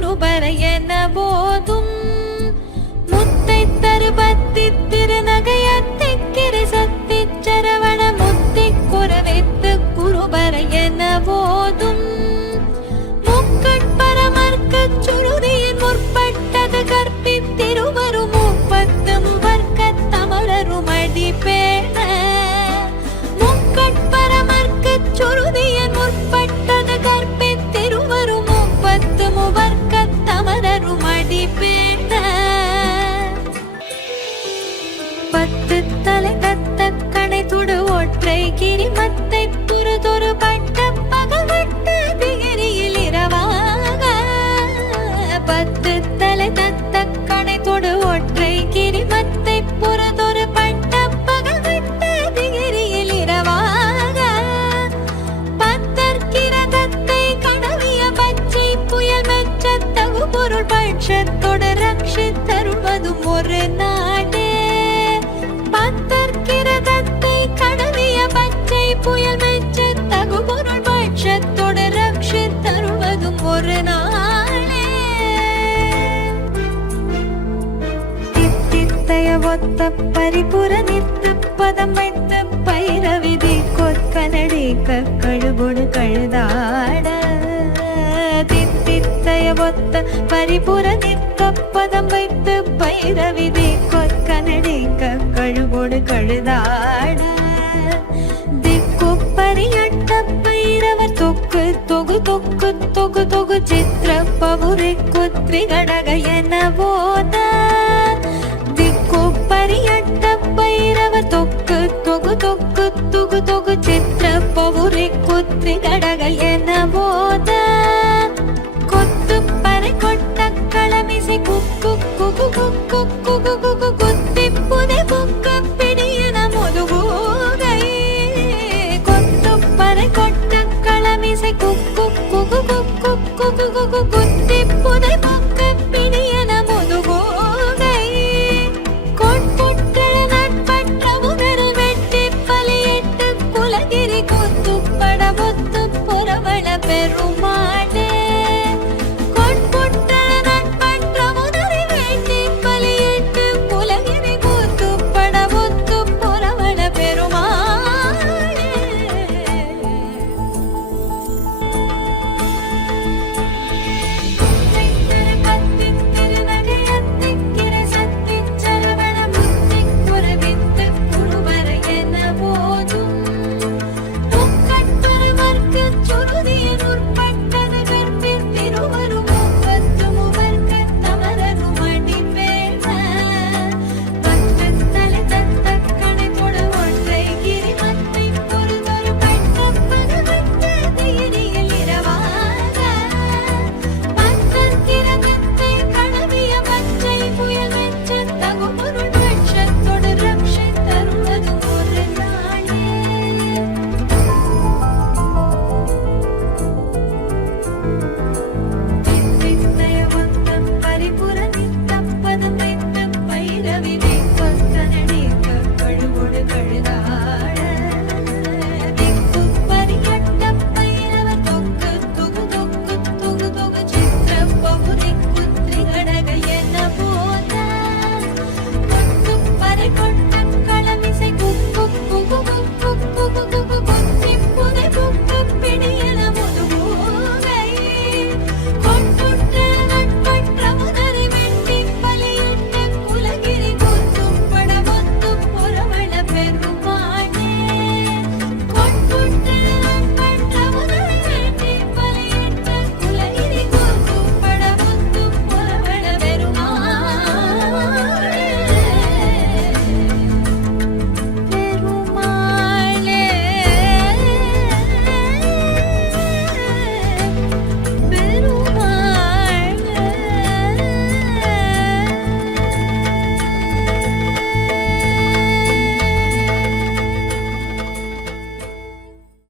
குருபர என போது பொருள் பட்சத்தோடு ரட்சித்தருள்வதும் ஒரு நாடே பத்தற்கிரதத்தை கடலிய பச்சை புயல் மெச்ச தகுபொருள் பட்சத்தோட பட்சத்தோடு ரட்சித்தருள்வதும் ஒரு நாளே. தித்தித்தய ஒத்த பரிபுர நித்து பதம் வைத்த பைரவிதி பைரவிதி கொற்கனடி கழுபொடு கழுதாட திக்கு பரியட்ட பைரவர் தொக்கு தொகு தொக்கு தொகு தொகு ಚಿತ್ರ ಪವುರೆ ಕುತ್ರಿಗಡಗ ಎನ್ನಬೋದ ದಿಕ್ಕು ಪರಿಯಟ್ಟ ಭೈರವ ತೊಕ್ಕು ತೊಗು ತೊಕ್ಕು ತುಗು ತೊಗು ಚಿತ್ರ ಪವುರೆ ಕುತ್ರಿಗಡಗ ಎನ್ನಬೋದ ಕೊತ್ತು コココココココココココ